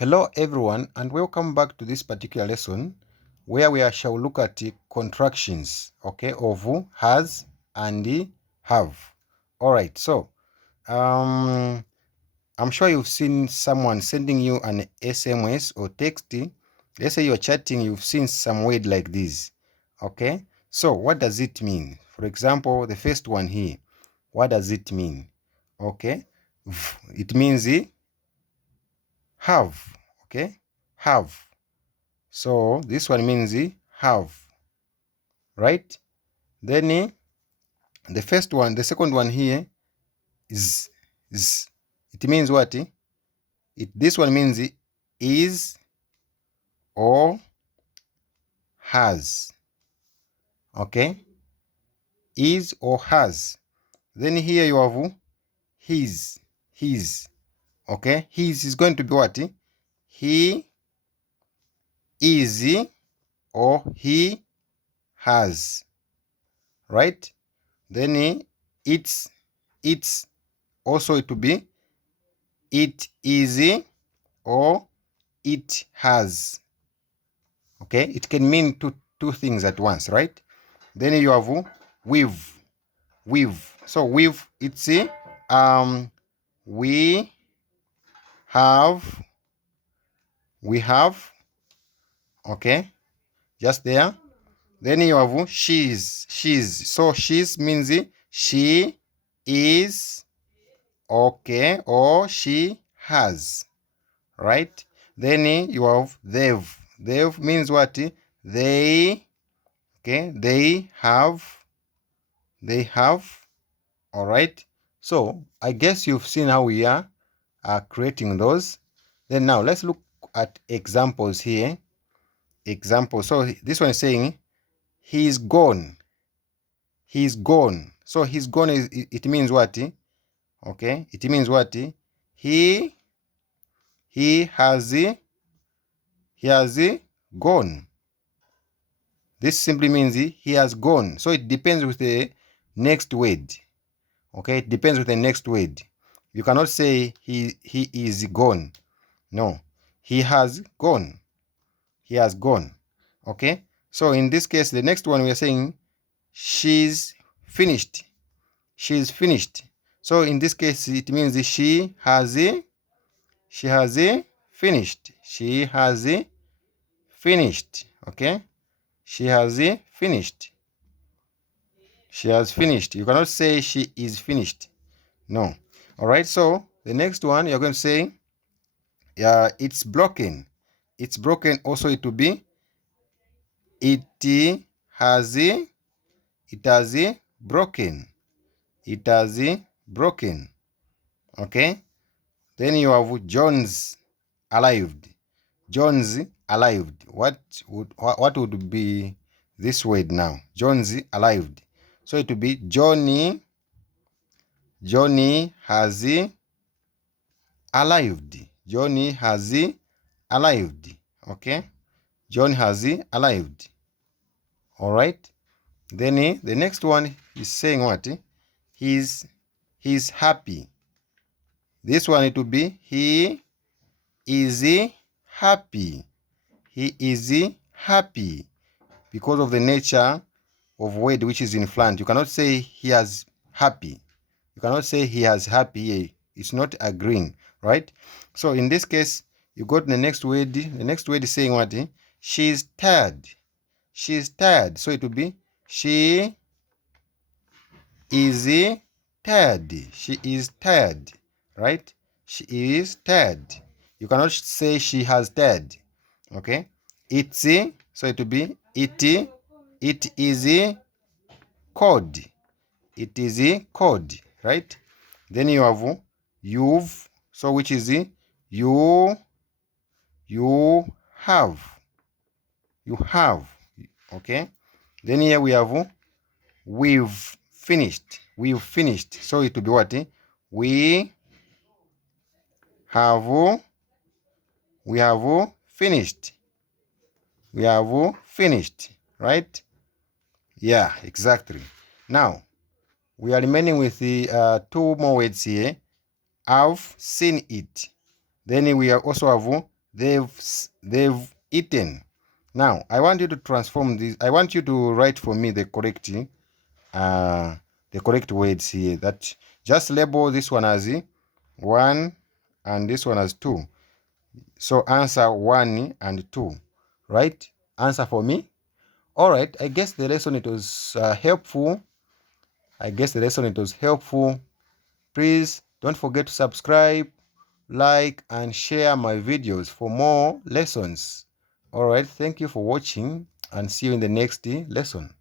Hello everyone and welcome back to this particular lesson where we shall look at the contractions, okay, of has and have. All right, so I'm sure you've seen someone sending you an SMS or text. Let's say you're chatting, you've seen some word like this, okay? So what does it mean? For example, the first one here, what does it mean? Okay, it means have, okay, have. So this one means have, right? Then the first one, the second one here is. It means what? This one means is or has, okay? Is or has. Then here you have his, okay? His is going to be what? He is or he has, right? Then it's also it to be it is or it has, okay? It can mean two things at once, right? Then you have with. So with, it's we have, okay, just there. Then you have she's. So she's means she is, okay, or she has, right? Then you have they've. They've means what? They, okay, they have. All right. So I guess you've seen how we are creating those. Then now let's look at examples here. Example. So this one is saying he's gone. He's gone. So he's gone is, it means what? Okay, it means what? He has gone. This simply means he has gone. So it depends with the next word. Okay, it depends with the next word. You cannot say he is gone. No, he has gone. He has gone. Okay, so in this case, the next one we are saying she's finished. She's finished. So in this case, it means she has finished. She has finished. Okay, she has finished. She has finished. You cannot say she is finished. No. All right. So the next one you're going to say, it's broken. It's broken. Also, it will be it has broken. It has broken. Okay. Then you have John's arrived. John's arrived. What would be this word now? John's arrived. So it would be Johnny has arrived. Johnny has arrived. Okay, John has arrived. All right. Then the next one is saying what? He's happy. This one it will be he is happy. He is happy because of the nature of word which is in front. You cannot say he has happy. You cannot say he has happy. It's not agreeing, right? So in this case, you got the next word. The next word is saying what? She's tired. She's tired. So it will be she is tired. She is tired, right? She is tired. You cannot say she has tired. Okay? It's so it will be it is cold. It is cold, right? Then you have you've, so which is you have. You have. Okay? Then here we have we've finished. We've finished. So it will be what? We have finished. We have finished, right? Yeah, exactly. Now, we are remaining with the two more words here. I've seen it. Then we also have they've eaten. Now I want you to transform this. I want you to write for me the correct words here. That just label this one as 1 and this one as 2. So answer 1 and 2, right? Answer for me. All right, I guess the lesson it was helpful. Please don't forget to subscribe, like, and share my videos for more lessons. All right, thank you for watching and see you in the next lesson.